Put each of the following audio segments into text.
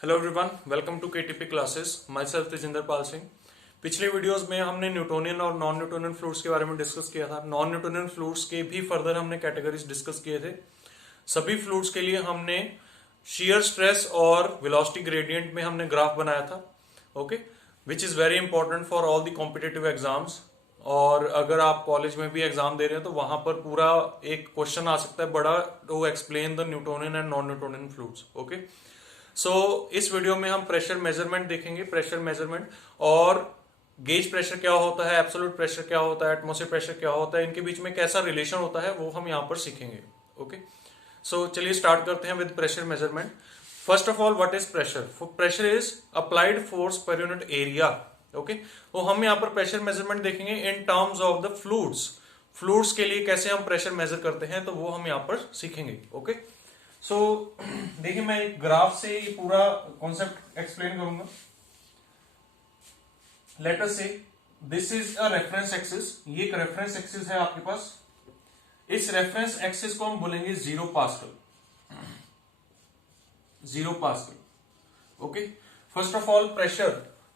Hello everyone, welcome to KTP classes. Myself Tejinder Pal Singh. पिछले videos में हमने न्यूटोनियन और नॉन न्यूटोनियन फ्लूइड्स के बारे में डिस्कस किया था। नॉन न्यूटोनियन फ्लूइड्स के भी फर्दर हमने कैटेगरीज डिस्कस किए थे। सभी फ्लूइड्स के लिए हमने शियर स्ट्रेस और वेलोसिटी ग्रेडियंट में हमने ग्राफ बनाया था, okay, which is very important for all the competitive exams. और अगर आप कॉलेज में भी एग्जाम दे रहे हैं तो वहां पर पूरा एक क्वेश्चन आ सकता है बड़ा, to explain the Newtonian and non Newtonian fluids, okay. So इस वीडियो में हम प्रेशर मेजरमेंट देखेंगे, प्रेशर मेजरमेंट और गेज प्रेशर क्या होता है, एब्सोल्यूट प्रेशर क्या होता है, एटमॉस्फेयर प्रेशर क्या होता है, इनके बीच में कैसा रिलेशन होता है वो हम यहाँ पर सीखेंगे, ओके। सो चलिए स्टार्ट करते हैं with pressure measurement. First of all, what is pressure? Pressure is applied force per unit area, okay. तो हम यहाँ पर प्रेशर मेजरमेंट देखेंगे in terms of the fluids. Fluids के लिए कैसे हम प्रेशर मेजर करते हैं तो वो हम यहाँ पर सीखेंगे, ओके। सो देखिए, मैं एक ग्राफ से ये पूरा कॉन्सेप्ट एक्सप्लेन करूंगा। लेट अस से this is a reference axis. ये एक रेफरेंस एक्सिस है आपके पास। इस रेफरेंस एक्सिस को हम बोलेंगे 0 pascal. 0 pascal, okay. First of all,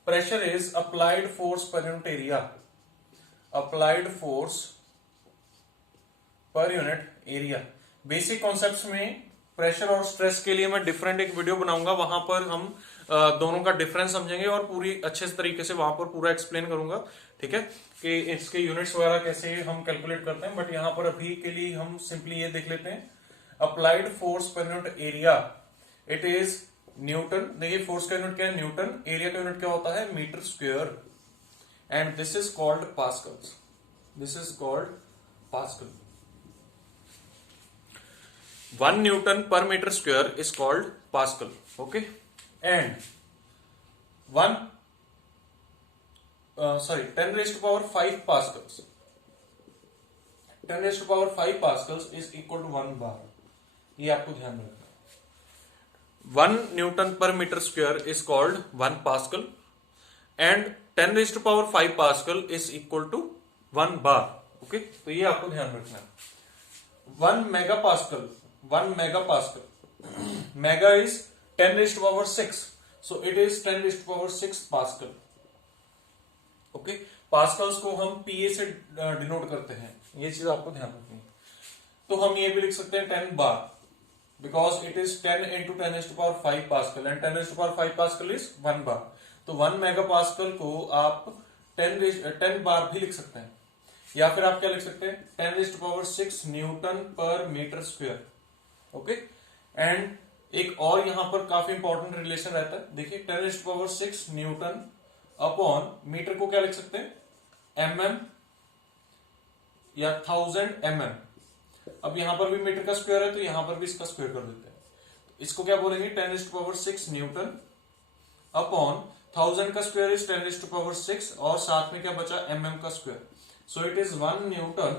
pressure is applied force per unit area. Applied force per unit area. Basic concepts में प्रेशर और स्ट्रेस के लिए मैं डिफरेंट एक वीडियो बनाऊंगा, वहां पर हम दोनों का डिफरेंस समझेंगे और पूरी अच्छे तरीके से वहां पर पूरा एक्सप्लेन करूंगा, ठीक है, कि इसके यूनिट्स वगैरह कैसे हम कैलकुलेट करते हैं। बट यहां पर अभी के लिए हम सिंपली ये देख लेते हैं, applied force per unit area, it is newton. देखिए, फोर्स का यूनिट क्या है? न्यूटन। एरिया का यूनिट क्या होता है? Metre square. And this is called pascals. This is called pascal. 1 Newton per meter square is called Pascal, okay, and 10 raised to power 5 pascals. 10 raised to power 5 pascals is equal to 1 bar. ये आपको ध्यान रखना। 1 Newton per meter square is called 1 Pascal, and 10 raised to power 5 Pascal is equal to 1 bar, okay. तो ये आपको ध्यान रखना है। 1 megapascal, 1 megapascal. Mega is 10 raised to power 6, so it is 10 raised to power 6 pascal. Okay, Pascal's को हम PA से denote करते हैं, ये चीज आपको ध्यान रखनी है। तो हम ये भी लिख सकते हैं 10 बार, because it is 10 into 10 raised to power 5 pascal, and 10 raised to power 5 pascal is 1 बार। तो 1 मेगापास्कल को आप 10 बार भी लिख सकते हैं, या फिर आप क्या लिख सकते हैं? 10 raised to power 6 न्यूटन पर मीटर स्क्वायर, ओके। एंड एक और यहां पर काफी इंपॉर्टेंट रिलेशन रहता है। देखिए, 10 raised to power 6 newton upon metre को क्या लिख सकते हैं? mm या 1000 mm। अब यहां पर भी मीटर का स्क्वायर है तो यहां पर भी इसका स्क्वायर कर देते हैं। तो इसको क्या बोलेंगे? 10 raised to power 6 newton upon 1000 का square is 10 raised to power 6, और साथ में क्या बचा? mm का square. So it is 1 Newton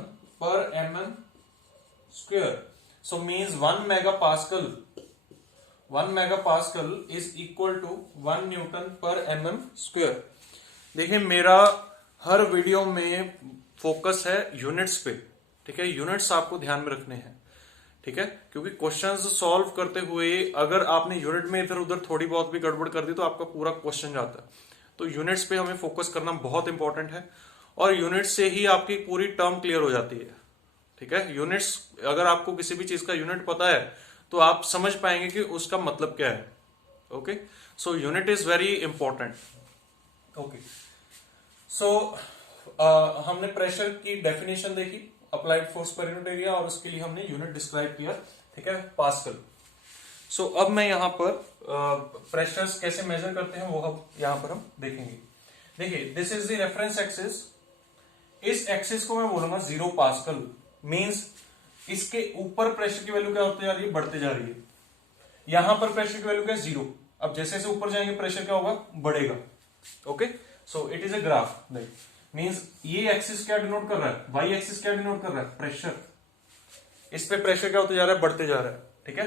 पर mm square. So means 1 megapascal is equal to 1 Newton per mm square। देखिए, मेरा हर वीडियो में फोकस है यूनिट्स पे, ठीक है। यूनिट्स आपको ध्यान में रखने हैं, ठीक है, क्योंकि क्वेश्चंस सॉल्व करते हुए अगर आपने यूनिट में इधर उधर थोड़ी बहुत भी गड़बड़ कर दी तो आपका पूरा क्वेश्चन जाता है। तो यूनिट्स पे हमें फोकस करना बहुत इंपॉर्टेंट है, और यूनिट से ही आपकी पूरी टर्म क्लियर हो जाती है, ठीक है। यूनिट्स, अगर आपको किसी भी चीज का यूनिट पता है तो आप समझ पाएंगे कि उसका मतलब क्या है, okay. So unit is very important, okay. So हमने प्रेशर की डेफिनेशन देखी, applied force per unit area, और उसके लिए हमने यूनिट डिस्क्राइब किया, ठीक है, पास्कल। सो अब मैं यहां पर प्रेशर्स कैसे मेजर करते हैं वो अब यहां पर हम देखेंगे। देखिए, this is the reference axis. इस एक्सिस को मैं बोलूंगा 0 पास्कल। मींस इसके ऊपर प्रेशर की वैल्यू क्या होती जा रही है? बढ़ते जा रही है। यहां पर प्रेशर की वैल्यू क्या है? 0। अब जैसे जैसे ऊपर जाएंगे प्रेशर क्या होगा? बढ़ेगा, okay. So it is a graph. Means ये एक्सिस क्या डिनोट कर रहा है? वाई एक्सिस क्या डिनोट कर रहा है? प्रेशर। इस पे प्रेशर क्या होते जा रहा है? बढ़ते जा रहा है, ठीक है।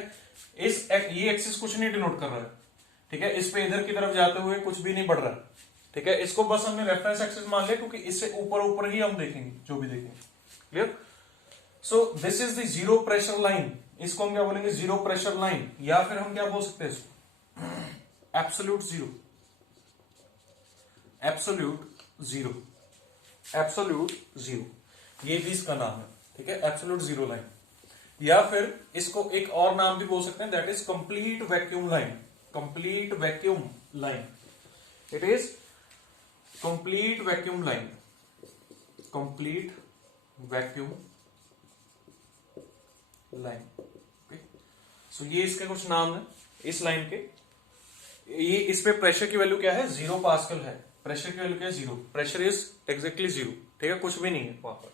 ये एक्सिस कुछ नहीं डिनोट कर रहा है, ठीक है। इस पे इधर की तरफ जाते हुए कुछ भी नहीं बढ़ रहा है, ठीक है। इसको बस हमने रेफरेंस एक्सिस मान लिया, क्योंकि इससे ऊपर ऊपर ही हम देखेंगे जो भी देखेंगे, clear. So this is the zero pressure line. इसको हम क्या बोलेंगे? जीरो प्रेशर लाइन, या फिर हम क्या बोल सकते हैं इसको? Absolute zero, absolute zero, absolute zero, ये भी इसका नाम है, ठीक है, एब्सोल्यूट जीरो लाइन। या फिर इसको एक और नाम भी बोल सकते हैं, that is complete vacuum line, complete vacuum line, it is complete vacuum line, complete vacuum line. Okay, so ये इसके कुछ नाम है इस लाइन के। ये इस पे प्रेशर की वैल्यू क्या है, 0 पास्कल है, प्रेशर की वैल्यू क्या है, 0, प्रेशर इज एग्जैक्टली 0, ठीक है, कुछ भी नहीं है वहां पर।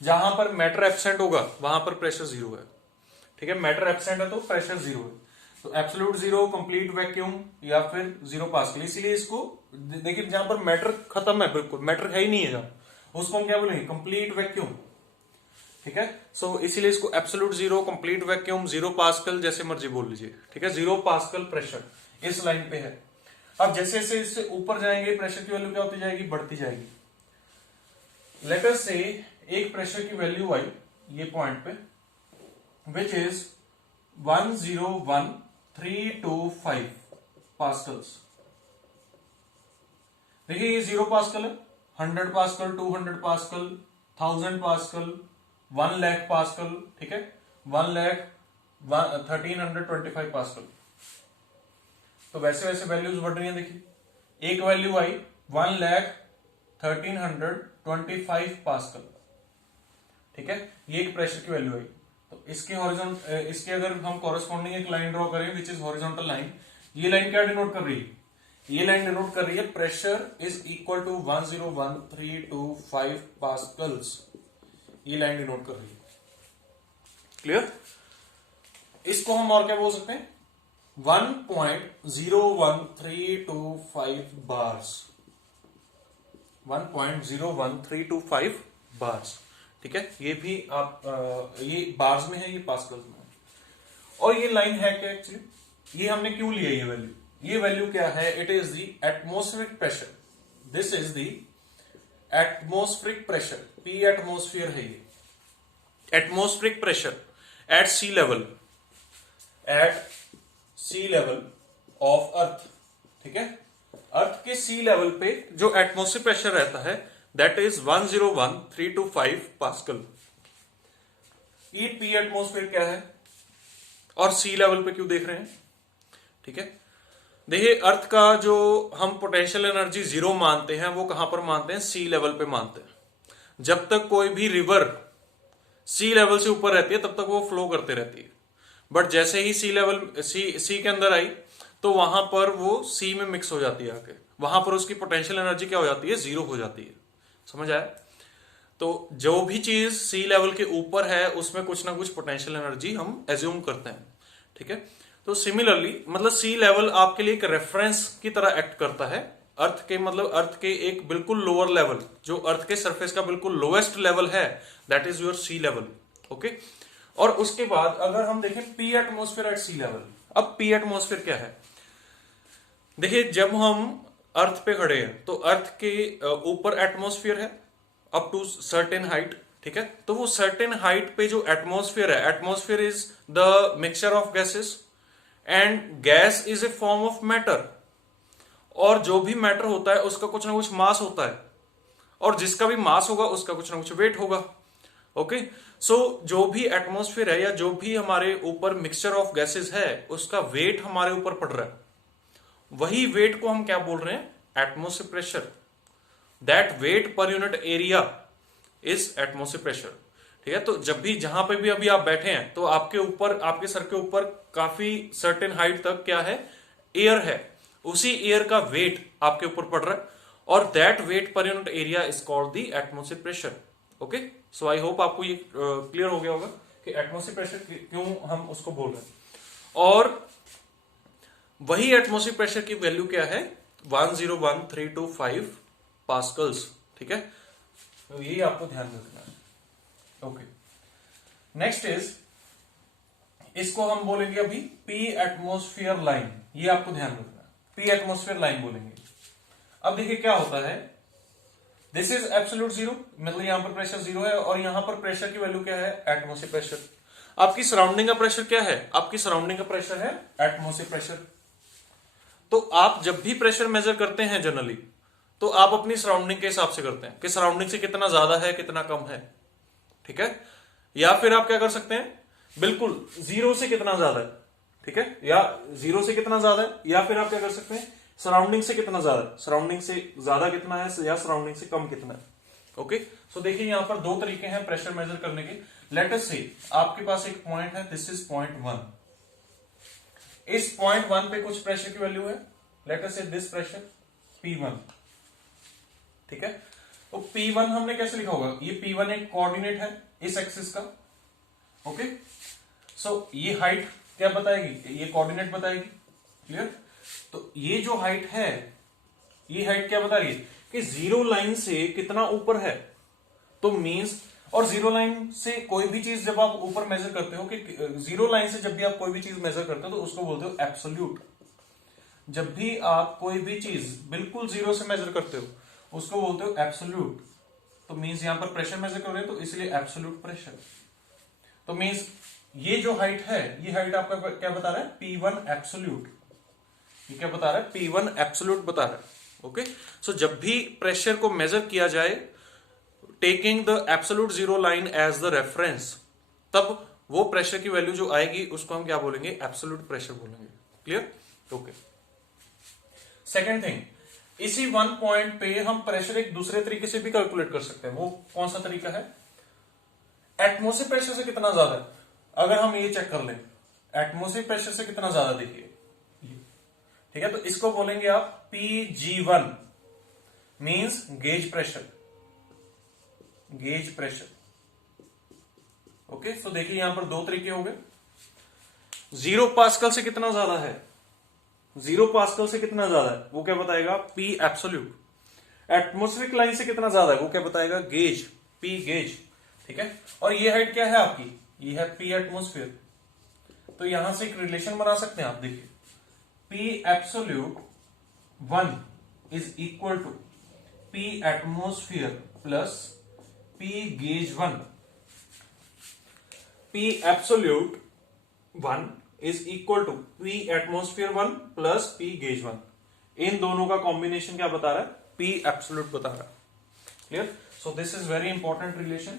जहां पर मैटर एब्सेंट होगा वहां पर प्रेशर 0 है, ठीक है, मैटर एब्सेंट है तो प्रेशर 0 है। तो एब्सोल्यूट 0, कंप्लीट वैक्यूम या फिर 0 पास्कल। इसीलिए इसको देखिए, जहां पर मैटर खत्म है, बिल्कुल मैटर है ही नहीं है जहां, उसको हम क्या बोलेंगे, कंप्लीट वैक्यूम, ठीक है। सो इसीलिए इसको एब्सोल्यूट 0, कंप्लीट वैक्यूम, 0 पास्कल जैसे मर्जी बोल लीजिए, ठीक है, 0 पास्कल प्रेशर इस लाइन पे है। अब जैसे जैसे इससे ऊपर जाएंगे प्रेशर की वैल्यू क्या होती जाएगी, बढ़ती जाएगी। लेट अस से एक प्रेशर की वैल्यू आई ये पॉइंट पे, विच इज 101,325 पास्कल्स। देखिए ये 0 पास्कल है, 100 pascal, 200 pascal, 1000 pascal, 1 lakh pascal, ठीक है, 1,1325 पास्कल। तो वैसे वैसे वैल्यूज बढ़ रही हैं। देखिए एक वैल्यू आई 1,1325 पास्कल, ठीक है, ये एक प्रेशर की वैल्यू आई। तो इसके हॉरिजॉन्टल, इसके अगर हम कॉरेस्पॉन्डिंग एक लाइन ड्रॉ करें विच इज हॉरिजॉन्टल लाइन, ये लाइन क्या डिनोट कर रही है, ये लाइन डिनोट कर रही है pressure is equal to 101,325 pascals, ये लाइन डिनोट कर रही है। क्लियर? इसको हम और क्या बोल सकते हैं, 1.01325 बार्स, 1.01325 बार्स, ठीक है, ये भी आप ये बार्स में है, ये पास्कल्स में है। और ये लाइन है क्या एक्चुअली, ये हमने क्यों लिया ये वैल्यू, ये वैल्यू क्या है, it is the atmospheric pressure, this is the atmospheric pressure, P atmosphere है ये, atmospheric pressure at sea level, at sea level of earth, ठीक है, अर्थ के सी लेवल पे जो एटमॉस्फेरिक प्रेशर रहता है दैट इज 101,325 पास्कल। ये पी एटमॉस्फेयर क्या है और सी लेवल पे क्यों देख रहे हैं, ठीक है। देखिए अर्थ का जो हम पोटेंशियल एनर्जी 0 मानते हैं वो कहां पर मानते हैं, सी लेवल पे मानते हैं। जब तक कोई भी रिवर सी लेवल से ऊपर रहती है तब तक वो फ्लो करते रहती है, बट जैसे ही सी लेवल सी के अंदर आई तो वहां पर वो सी में मिक्स हो जाती है आके, वहां पर उसकी पोटेंशियल एनर्जी क्या हो जाती है, 0 हो जाती है। समझ आया? तो जो भी चीज सी लेवल के ऊपर है उसमें कुछ ना कुछ पोटेंशियल एनर्जी हम एज्यूम करते हैं, ठीक है। तो सिमिलरली मतलब सी लेवल आपके लिए एक रेफरेंस की तरह एक्ट करता है, अर्थ के मतलब अर्थ के एक बिल्कुल लोअर लेवल, जो अर्थ के सरफेस का बिल्कुल लोएस्ट लेवल है, that is your sea level, okay. और उसके बाद अगर हम देखें P atmosphere at sea level, अब पी एटमॉस्फेयर क्या है, देखिए जब हम अर्थ पे खड़े हैं तो अर्थ के ऊपर एटमॉस्फेयर है अप टू सर्टेन हाइट, ठीक है। तो वो सर्टेन हाइट पे जो एटमॉस्फेयर है, atmosphere is the mixture of gases and gas is a form of matter, और जो भी मैटर होता है उसका कुछ ना कुछ मास होता है, और जिसका भी मास होगा उसका कुछ ना कुछ वेट होगा, ओके। सो जो भी एटमॉस्फेयर है या जो भी हमारे ऊपर मिक्सचर ऑफ गैसेस है उसका वेट हमारे ऊपर पड़ रहा है, वही वेट को हम क्या बोल रहे हैं, atmosphere pressure. That weight per unit area is atmosphere pressure, ठीक है। तो जब भी जहां पे भी अभी आप बैठे हैं तो आपके ऊपर, आपके सर के ऊपर काफी सर्टेन हाइट तक क्या है, एयर है, उसी एयर का वेट आपके ऊपर पड़ रहा है, और that weight per unit area is called the atmosphere pressure, okay. So I hope आपको ये क्लियर हो गया होगा कि एटमॉस्फेयर प्रेशर क्यों हम उसको बोल रहे हैं। और वही एटमॉस्फेयर प्रेशर की वैल्यू क्या है, 101,325 पास्कल्स, ठीक है। तो यही आपको ध्यान रखना है, ओके। नेक्स्ट इज, इसको हम बोलेंगे अभी पी एटमॉस्फेयर लाइन, ये आपको ध्यान रखना है, पी एटमॉस्फेयर लाइन बोलेंगे। अब देखिए क्या होता है, दिस इज एब्सोल्यूट 0, मतलब यहां पर प्रेशर 0 है, और यहां पर प्रेशर की वैल्यू क्या है, एटमॉस्फेयर प्रेशर। आपकी सराउंडिंग का प्रेशर क्या है, आपकी सराउंडिंग का प्रेशर है एटमॉस्फेयर प्रेशर। तो आप जब भी प्रेशर मेजर करते हैं जनरली, तो आप अपनी सराउंडिंग के हिसाब से करते हैं कि सराउंडिंग से कितना ज्यादा है कितना कम है, ठीक है। या फिर आप क्या कर सकते हैं, बिल्कुल जीरो से कितना ज्यादा है, ठीक है, या जीरो से कितना ज्यादा है, या फिर आप क्या कर सकते हैं सराउंडिंग से कितना ज्यादा है, सराउंडिंग से ज्यादा कितना है या सराउंडिंग से कम कितना है। ओके, सो देखिए यहां पर दो तरीके हैं प्रेशर मेजर करने के। लेट अस से आपके पास एक पॉइंट है, दिस इज पॉइंट 1। इस पॉइंट 1 पे कुछ प्रेशर की वैल्यू है, लेट अस से दिस प्रेशर P1, ठीक है। तो P1 हमने कैसे लिखा होगा, ये P1 एक कोऑर्डिनेट है इस एक्सिस का। ओके, सो ये हाइट क्या बताएगी, ये कोऑर्डिनेट बताएगी, क्लियर। तो ये जो हाइट है, ये हाइट क्या बता रही है कि जीरो लाइन से कितना ऊपर है, तो मींस, और जीरो लाइन से कोई भी चीज जब आप ऊपर मेजर करते हो, कि जीरो लाइन से जब भी आप कोई भी चीज मेजर करते हो तो उसको बोलते हो एब्सोल्यूट। जब भी आप कोई भी चीज बिल्कुल जीरो से मेजर करते हो उसको बोलते हो एब्सोल्यूट। तो मींस यहां पर प्रेशर मेजर कर रहे हो तो इसलिए एब्सोल्यूट प्रेशर। तो मींस ये जो हाइट है, ये हाइट आपका क्या बता रहा है, P1 एब्सोल्यूट। ये क्या बता रहा है, P1 एब्सोल्यूट बता रहा है। ओके, सो जब भी प्रेशर को मेजर किया जाए taking the absolute zero line as the reference, तब वो प्रेशर की वैल्यू जो आएगी उसको हम क्या बोलेंगे, एब्सोल्यूट प्रेशर बोलेंगे, क्लियर। ओके, सेकेंड थिंग, इसी वन पॉइंट पे हम प्रेशर एक दूसरे तरीके से भी कैलकुलेट कर सकते हैं। वो कौन सा तरीका है, एटमॉस्फेरिक प्रेशर से कितना ज्यादा है, अगर हम ये चेक कर लें एटमॉस्फेरिक प्रेशर से कितना ज्यादा, देखिए, ठीक है, तो इसको बोलेंगे आप PG1 means gauge pressure, gauge pressure. Okay, तो देखिए यहां पर दो तरीके हो गए। 0 पास्कल से कितना ज्यादा है, 0 पास्कल से कितना ज्यादा है वो क्या बताएगा, P एब्सोल्यूट। एटमॉस्फेरिक लाइन से कितना ज्यादा है वो क्या बताएगा, गेज, P गेज, ठीक है। और ये हाइट क्या है आपकी, ये है P एटमॉस्फेयर। तो यहां से एक रिलेशन बना सकते हैं आप, देखिए P absolute 1 is equal to P atmosphere plus P gauge 1। P absolute 1 is equal to P atmosphere 1 plus P gauge 1। इन दोनों का कॉम्बिनेशन क्या बता रहा है, P एब्सोल्यूट बता रहा है, clear. So this is very important relation.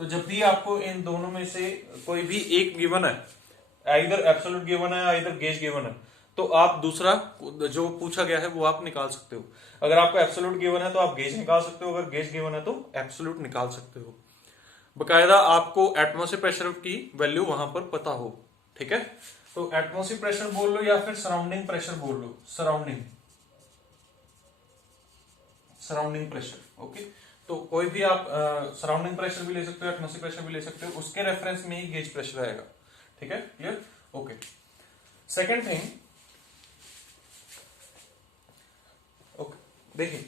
तो जब भी आपको इन दोनों में से कोई भी एक गिवन है, आइदर एब्सोल्यूट गिवन है आइदर गेज गिवन है, तो आप दूसरा जो पूछा गया है वो आप निकाल सकते हो। अगर आपको एब्सोल्यूट गिवन है तो आप गेज निकाल सकते हो, अगर गेज गिवन है तो एब्सोल्यूट निकाल सकते हो। बकायदा आपको एटमॉस्फेरिक प्रेशर की वैल्यू वहां पर पता हो, ठीक है। तो एटमॉस्फेरिक प्रेशर बोल लो या फिर सराउंडिंग प्रेशर बोल लो, सराउंडिंग, सराउंडिंग प्रेशर। ओके, तो कोई भी आप सराउंडिंग प्रेशर भी ले सकते हो, एटमॉस्फेरिक प्रेशर भी ले सकते हो, उसके रेफरेंस में ही गेज प्रेशर आएगा, ठीक है, clear. Okay, second thing, okay, देखिए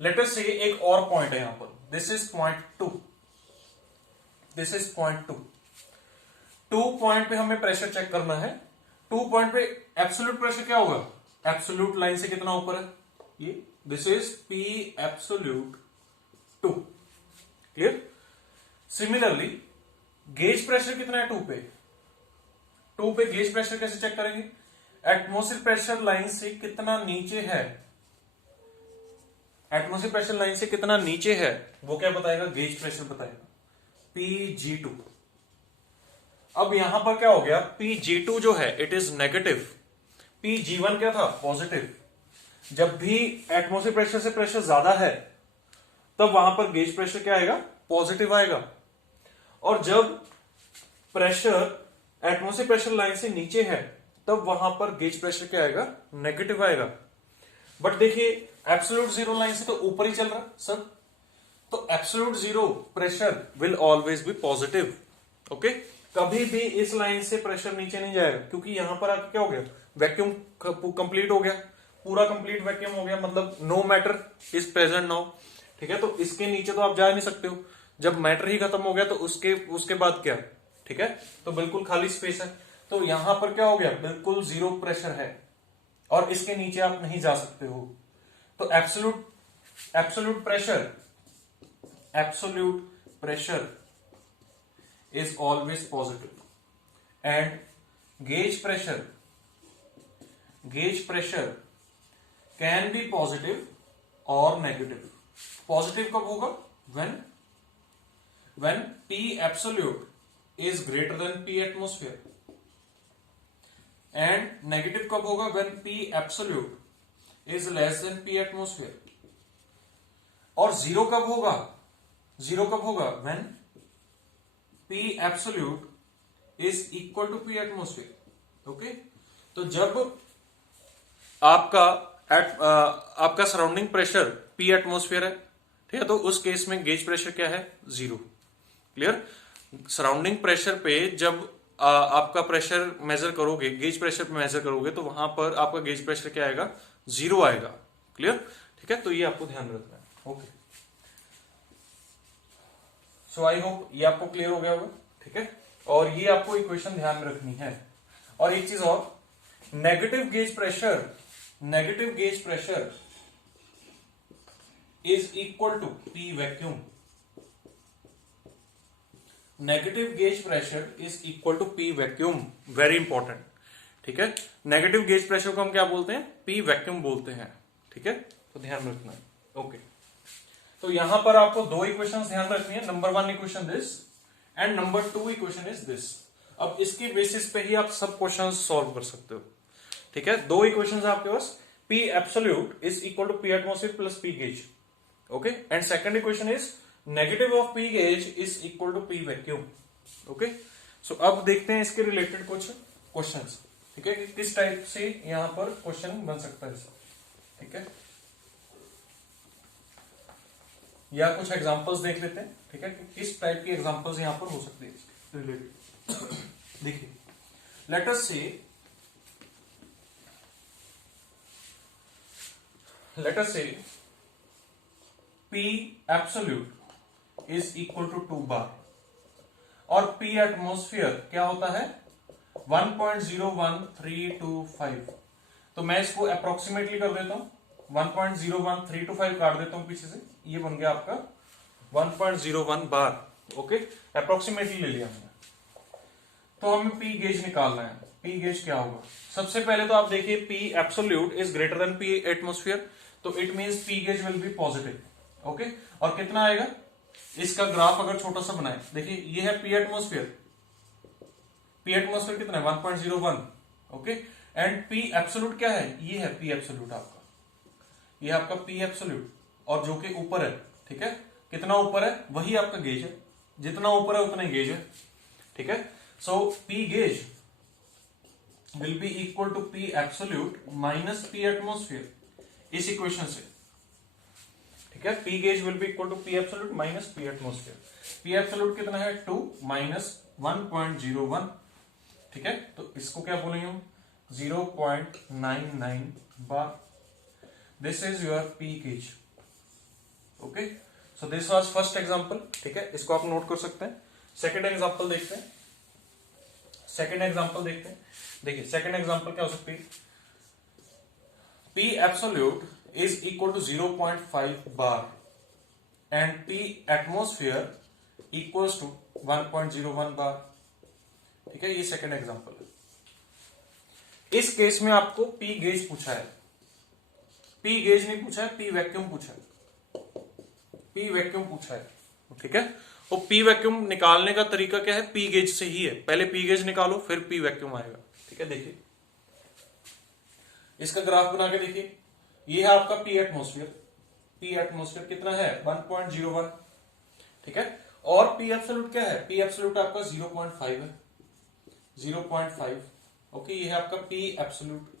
लेट अस से एक और पॉइंट है यहां पर, this is point 2, this is point 2। 2 point पे हमें प्रेशर चेक करना है। 2 पॉइंट पे एब्सोल्यूट प्रेशर क्या होगा, एब्सोल्यूट लाइन से कितना ऊपर है, ये this is P absolute 2, clear. Similarly gauge pressure कितना है 2 पे, 2 पे गेज प्रेशर कैसे चेक करेंगे, एटमॉस्फेरिक प्रेशर लाइन से कितना नीचे है, एटमॉस्फेरिक प्रेशर लाइन से कितना नीचे है वो क्या बताएगा, गेज प्रेशर बताएगा, PG2। अब यहां पर क्या हो गया, PG2 जो है इट इज नेगेटिव, PG1 क्या था, पॉजिटिव। जब भी एटमॉस्फेरिक प्रेशर से प्रेशर ज्यादा है तब वहां पर गेज प्रेशर क्या आएगा, पॉजिटिव आएगा। और जब प्रेशर एटमॉस्फेरिक प्रेशर लाइन से नीचे है तब वहां पर गेज प्रेशर क्या आएगा, नेगेटिव आएगा। बट देखिए एब्सोल्यूट जीरो लाइन से तो ऊपर ही चल रहा सर, तो absolute zero pressure will always be positive. Okay, कभी भी इस लाइन से प्रेशर नीचे नहीं जाएगा, क्योंकि यहां पर आके क्या हो गया, वैक्यूम कंप्लीट हो गया, पूरा कंप्लीट वैक्यूम हो गया, मतलब no matter is present now, ठीक है। तो इसके नीचे तो आप जा नहीं सकते हो, जब मैटर ही खत्म हो गया तो उसके बाद क्या, ठीक है, तो बिल्कुल खाली स्पेस है। तो यहां पर क्या हो गया, बिल्कुल जीरो प्रेशर है और इसके नीचे आप नहीं जा सकते हो। तो absolute pressure is always positive and gauge pressure can be positive और नेगेटिव। पॉजिटिव कब होगा? when P absolute is greater than P atmosphere, and negative कब होगा? when P absolute is less than P atmosphere। और zero कब होगा? Zero कब होगा? when P absolute is equal to P atmosphere। Okay, तो जब आपका सराउंडिंग प्रेशर P एटमोस्फियर है, ठीक है, तो उस केस में गेज प्रेशर क्या है? जीरो। क्लियर? सराउंडिंग प्रेशर पे जब आपका प्रेशर मेजर करोगे, गेज प्रेशर पे मेजर करोगे, तो वहां पर आपका गेज प्रेशर क्या आएगा? जीरो आएगा। क्लियर? ठीक है, तो ये आपको ध्यान रखना है। ओके, सो आई होप ये आपको क्लियर हो गया होगा। ठीक है, और ये आपको इक्वेशन ध्यान में रखनी है। और एक चीज और, negative gauge pressure is equal to P vacuum. Negative gauge pressure is equal to P vacuum, very important. ठीक है, नेगेटिव गेज प्रेशर को हम क्या बोलते हैं? P वैक्यूम बोलते हैं। ठीक है, तो ध्यान रखना है। ओके, तो यहां पर आपको दो इक्वेशंस ध्यान रखनी है। Number 1 equation this and number 2 equation is this. अब इसके बेसिस पे ही आप सब क्वेश्चंस सॉल्व कर सकते हो। ठीक है, दो इक्वेशंस आपके पास, P absolute is equal to P atmosphere plus P gauge. Okay, and second equation is negative of P gauge is equal to P vacuum. Okay, so अब देखते हैं इसके रिलेटेड कुछ क्वेश्चंस। ठीक है, कि किस टाइप से यहां पर क्वेश्चन बन सकता है। ठीक है, या कुछ एग्जांपल्स देख लेते हैं। ठीक है, कि किस टाइप की एग्जांपल्स यहां पर हो सकती है रिलेटेड। देखिए, late us say P absolute is equal to 2 bar और P एटमोस्फियर क्या होता है? 1.01325। तो मैं इसको अप्रोक्सीमेटली कर देता हूं, 1.01325 काट देता हूं पीछे से, ये बन गया आपका 1.01 बार। ओके, अप्रोक्सीमेटली ले लिया मैंने। तो हमें P गेज निकालना है। P गेज क्या होगा? सबसे पहले तो आप देखिए, P absolute is greater than P atmosphere, तो it means P gauge will be positive. Okay, और कितना आएगा? इसका ग्राफ अगर छोटा सा बनाए, देखिए ये है P एटमोस्फियर। P एटमोस्फियर कितना है? 1.01। ओके, एंड P एब्सोल्यूट क्या है? ये है P एब्सोल्यूट आपका, ये आपका P एब्सोल्यूट, और जो कि ऊपर है। ठीक है, कितना ऊपर है वही आपका गेज है, जितना ऊपर है उतना ही गेज है। ठीक है, so P gauge will be equal to P absolute minus P atmosphere, इस इक्वेशन से। ठीक है, P gauge will be equal to P absolute minus P atmosphere. P absolute कितना है? 2 माइनस 1.01। ठीक है, तो इसको क्या बोलेंगे हम? 0.99 bar. This is your P gauge. Okay, so this was first example. ठीक है, इसको आप नोट कर सकते हैं। सेकंड एग्जांपल देखते हैं। देखिए, सेकंड एग्जांपल क्या हो सकती है? P absolute is equal to 0.5 bar and P atmosphere equals to 1.01 bar। ठीक है, ये सेकंड एग्जांपल है। इस केस में आपको P गेज पूछा है, P गेज नहीं पूछा है, P वैक्यूम पूछा है। P वैक्यूम पूछा है। ठीक है, और P वैक्यूम निकालने का तरीका क्या है? P गेज से ही है। पहले P गेज निकालो, फिर P वैक्यूम आएगा। ठीक है, देखिए इसका ग्राफ बना के देखिए, ये है आपका P एटमोस्फियर। P एटमोस्फियर कितना है? 1.01। ठीक है, और P एब्सोल्यूट क्या है? P एब्सोल्यूट आपका 0.5 है, 0.5। ओके, ये है आपका P एब्सोल्यूट।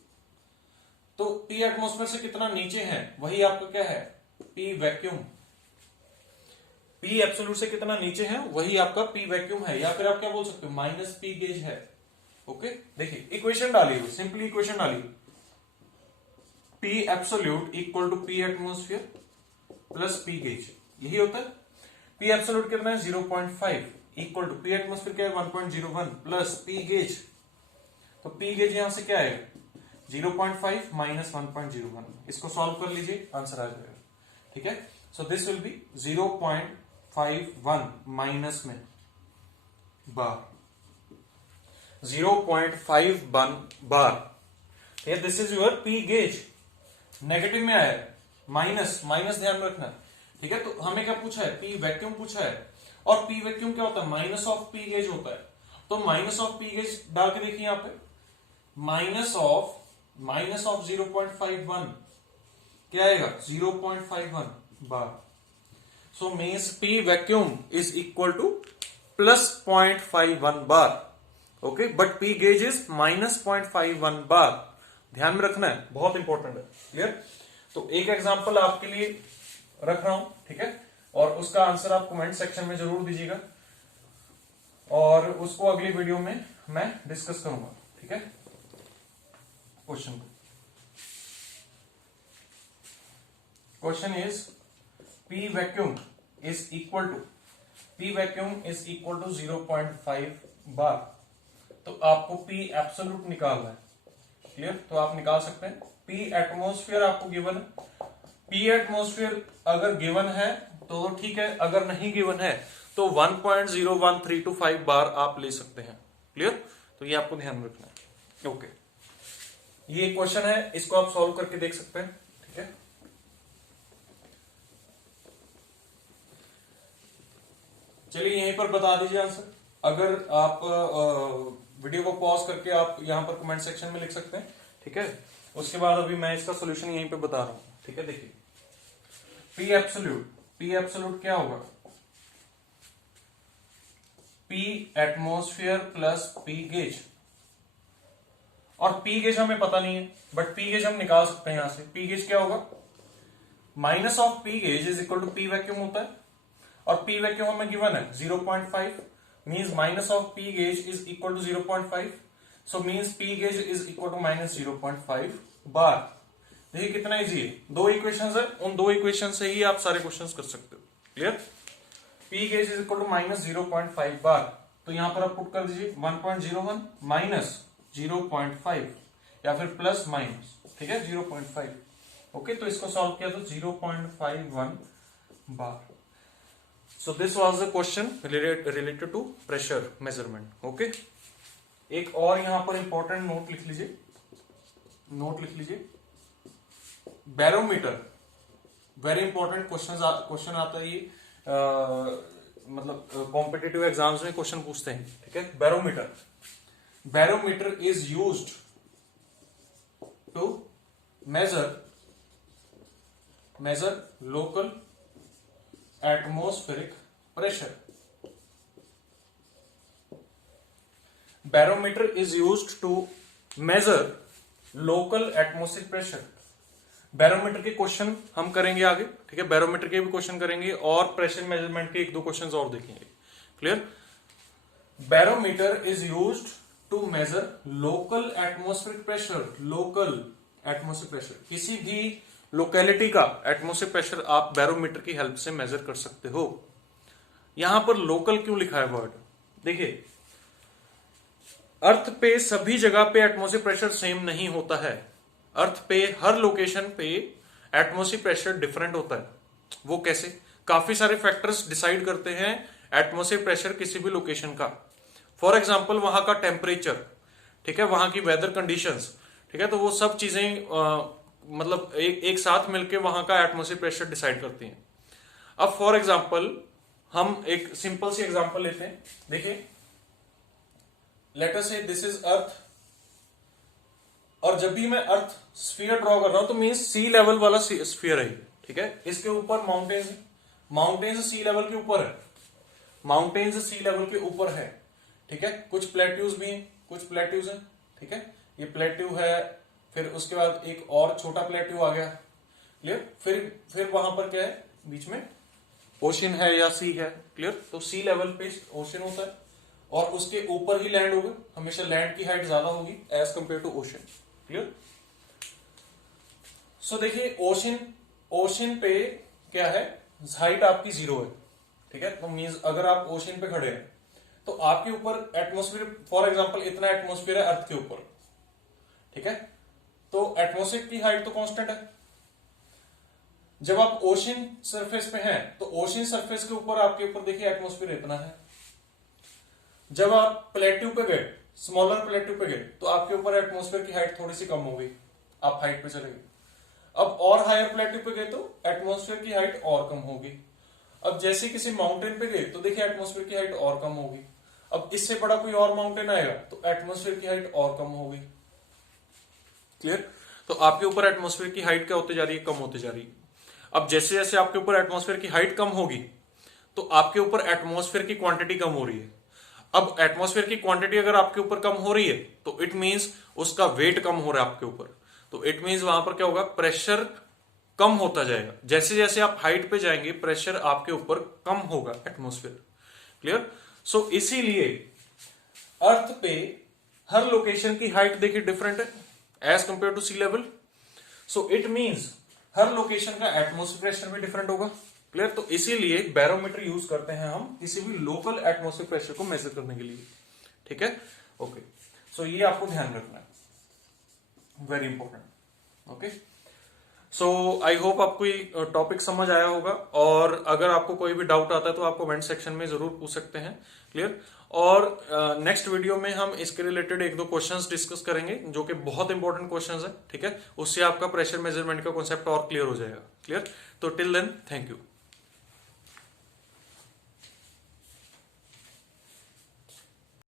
तो P एटमोस्फियर से कितना नीचे है वही आपका क्या है? P vacuum. P एब्सोल्यूट से कितना नीचे है वही आपका P वैक्यूम है, या फिर आप क्या बोल सकते हो? माइनस P गेज है। ओके, देखिए इक्वेशन डालिए, सिंपली इक्वेशन डालिए, P absolute equal to P atmosphere plus P gauge, यही होता है। P एब्सोल्यूट कितना है? 0.5 इक्वल टू P एटमोस्फियर क्या है? 1.01 प्लस P गेज। तो P गेज यहां से क्या है? 0.5 माइनस 1.01। इसको सॉल्व कर लीजिए, आंसर आ जाएगा। ठीक है, so this will be 0.51 minus में bar, 0.51 bar. This is your P gauge. Negative में आया है, माइनस, माइनस ध्यान में रखना। ठीक है, तो हमें क्या पूछा है, पी वैक्यूम पूछा है, और पी वैक्यूम क्या होता है, माइनस ऑफ पी गेज होता है। तो माइनस ऑफ पी गेज डाल के देखिए यहां पे, माइनस ऑफ 0.51 क्या आएगा, 0.51 bar. So means P vacuum is equal to plus 0.51 bar. Okay, but P gauge is minus 0.51 bar. ध्यान में रखना है, बहुत इंपॉर्टेंट है। क्लियर? तो एक एग्जांपल आपके लिए रख रहा हूं, ठीक है, और उसका आंसर आप कमेंट सेक्शन में जरूर दीजिएगा, और उसको अगली वीडियो में मैं डिस्कस करूंगा। ठीक है, question is P vacuum is equal to 0.5 bar. तो आपको पी एब्सोल्यूट निकालना है। क्लियर? तो आप निकाल सकते हैं। पी एटमॉस्फेयर आपको गिवन है, पी एटमॉस्फेयर अगर गिवन है तो ठीक है, अगर नहीं गिवन है तो 1.01325 बार आप ले सकते हैं। क्लियर? तो ये आपको ध्यान में रखना है। ओके, ये क्वेश्चन है, इसको आप सॉल्व करके देख सकते हैं। ठीक है, चलिए यहीं पर बता दीजिए आंसर। अगर आप वीडियो को पॉज करके आप यहां पर कमेंट सेक्शन में लिख सकते हैं। ठीक है, उसके बाद अभी मैं इसका सॉल्यूशन यहीं पे बता रहा हूं। ठीक है, देखिए पी एब्सोल्यूट क्या होगा, P atmosphere plus P gauge, और पी गेज हमें पता नहीं है, बट पी गेज हम निकाल सकते हैं यहां से। पी गेज क्या होगा, minus of P gauge is equal to P vacuum होता है, और पी वैक्यूम हमें गिवन है 0.5, means minus of P gauge is equal to 0.5, so means P gauge is equal to minus 0.5 bar. देखिए कितना easy है, दो इक्वेशंस है, उन दो इक्वेशन से ही आप सारे क्वेश्चंस कर सकते हो। Clear? P gauge is equal to minus 0.5 bar, तो यहां पर आप पुट कर दीजिए 1.01 माइनस 0.5 या फिर प्लस माइनस, ठीक है, 0.5। ओके, तो इसको सॉल्व किया तो 0.51 बार। So this was the question related to pressure measurement. Okay, एक और यहां पर इंपॉर्टेंट नोट लिख लीजिए, बैरोमीटर, वेरी इंपॉर्टेंट क्वेश्चन आता है ये, मतलब कॉम्पिटिटिव एग्जाम्स में क्वेश्चन पूछते हैं। ठीक है, barometer is used to measure local atmospheric pressure. Barometer is used to measure local atmospheric pressure. Barometer के क्वेश्चन हम करेंगे आगे। ठीक है, बैरोमीटर के भी क्वेश्चन करेंगे और प्रेशर मेजरमेंट के एक दो क्वेश्चन और देखेंगे। Clear? Barometer is used to measure local atmospheric pressure, किसी भी लोकेलिटी का एटमॉस्फेरिक प्रेशर आप बैरोमीटर की हेल्प से मेजर कर सकते हो। यहां पर लोकल क्यों लिखा है वर्ड, देखिए अर्थ पे सभी जगह पे एटमॉस्फेरिक प्रेशर सेम नहीं होता है। अर्थ पे हर लोकेशन पे एटमॉस्फेरिक प्रेशर डिफरेंट होता है। वो कैसे? काफी सारे फैक्टर्स डिसाइड करते हैं एटमॉस्फेरिक प्रेशर किसी भी लोकेशन का। फॉर एग्जांपल वहां का टेम्परेचर, ठीक है, वहां की वेदर कंडीशंस, ठीक है, तो वो सब चीजें मतलब एक साथ मिलकर वहां का एटमॉस्फेरिक प्रेशर डिसाइड करती हैं। अब फॉर एग्जांपल हम एक सिंपल सी एग्जांपल लेते हैं। देखिए, लेट अस से दिस इज अर्थ, और जब भी मैं अर्थ स्फीयर ड्रॉ कर रहा हूं तो मींस सी लेवल वाला स्फीयर है। ठीक है, इसके ऊपर माउंटेन्स सी लेवल के ऊपर है, ठीक है, कुछ प्लेट्यूज भी हैं, कुछ प्लेट्यूज हैं। ठीक है, ये प्लेट्यू है, फिर उसके बाद एक और छोटा प्लेट्यू आ गया। क्लियर? फिर वहां पर क्या है, बीच में ओशन है या सी है। क्लियर? तो सी लेवल पे ओशन होता है और उसके ऊपर ही लैंड होगा। हमेशा लैंड की हाइट ज्यादा होगी as compare to ocean. Clear? So देखिए ओशन पे क्या है, हाइट आपकी 0 है। ठीक है, तो मींस अगर आप ओशन पे खड़े हैं तो आपके ऊपर एटमॉस्फेयर, फॉर एग्जांपल इतना एटमॉस्फेयर है अर्थ के ऊपर। ठीक है, तो एटमॉस्फेयर की हाइट तो कांस्टेंट है। जब आप ओशन सरफेस पे हैं तो ओशन सरफेस के ऊपर आपके ऊपर देखिए एटमॉस्फेयर इतना है। जब आप प्लेट्यू पे गए, स्मॉलर प्लेट्यू पे गए, तो आपके ऊपर एटमॉस्फेयर की हाइट थोड़ी सी कम हो गई, आप हाइट पे चले गए। अब और हायर प्लेट्यू पे गए तो एटमॉस्फेयर की हाइट और कम होगी। अब जैसे किसी माउंटेन पे गए तो देखिए एटमॉस्फेयर की हाइट और कम होगी। अब इससे बड़ा कोई और माउंटेन आएगा तो एटमॉस्फेयर की हाइट और कम होगी। क्लियर? तो आपके ऊपर एटमॉस्फेयर की हाइट क्या होती जा रही है? कम होती जा रही है। अब जैसे जैसे आपके ऊपर एटमॉस्फेयर की हाइट कम होगी तो आपके ऊपर एटमॉस्फेयर की क्वांटिटी कम हो रही है। अब एटमॉस्फेयर की क्वांटिटी अगर आपके ऊपर कम हो रही है तो इट मींस उसका वेट कम हो रहा है आपके ऊपर। तो इट मींस वहां पर क्या होगा? प्रेशर कम होता जाएगा। जैसे जैसे आप हाइट पे जाएंगे प्रेशर आपके ऊपर कम होगा एटमॉस्फेयर। क्लियर? सो इसीलिए अर्थ पे हर लोकेशन की हाइट देखिए डिफरेंट है as compare to sea level. So it means हर लोकेशन का एटमॉस्फेयर प्रेशर भी डिफरेंट होगा। क्लियर? तो इसीलिए बैरोमीटर यूज करते हैं हम किसी भी लोकल एटमॉस्फेयर प्रेशर को मेजर करने के लिए। ठीक है? ओके, सो ये आपको ध्यान रखना है, very important. Okay, so I hope आपको ये टॉपिक समझ आया होगा, और अगर आपको कोई भी डाउट आता है तो आप कमेंट सेक्शन में जरूर पूछ सकते हैं। क्लियर? और नेक्स्ट वीडियो में हम इसके रिलेटेड एक दो क्वेश्चंस डिस्कस करेंगे जो कि बहुत इंपॉर्टेंट क्वेश्चंस है। ठीक है? उससे आपका प्रेशर मेजरमेंट का कॉन्सेप्ट और क्लियर हो जाएगा। क्लियर? तो टिल देन, थैंक यू।